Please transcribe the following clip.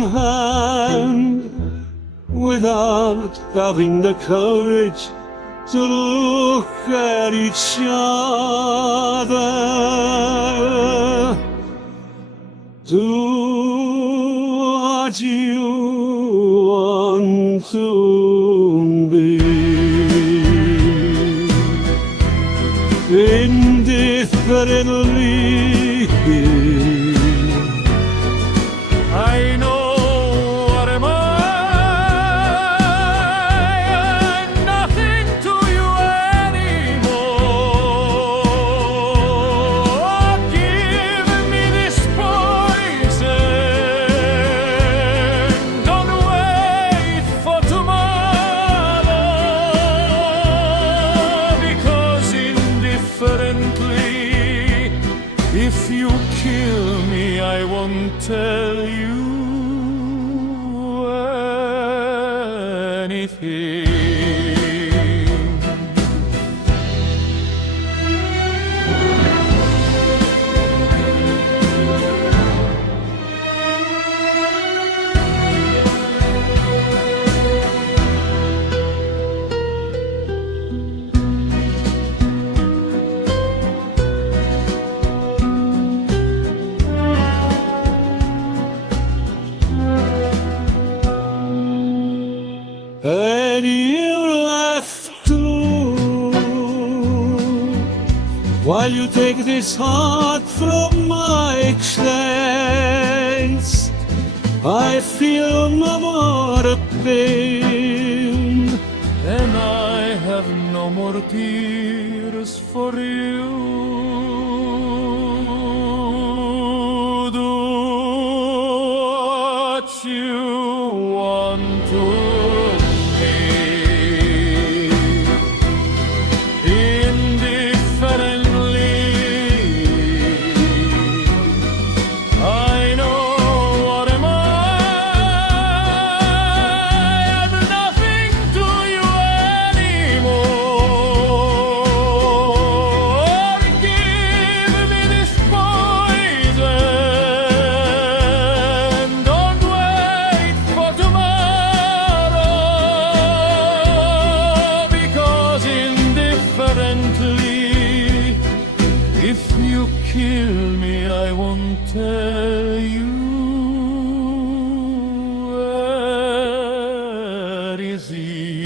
in hand without having the courage to look at each other. Do what you want to be. Indifferently, I know what am I, nothing to you anymore. Give me this poison, don't wait for tomorrow, because indifferently, if you kill me, I won't tell you anything. And you have to, while you take this heart from my chest, I feel no more pain, and I have no more tears for you. Do what you want to. If you kill me, I won't tell you where is he.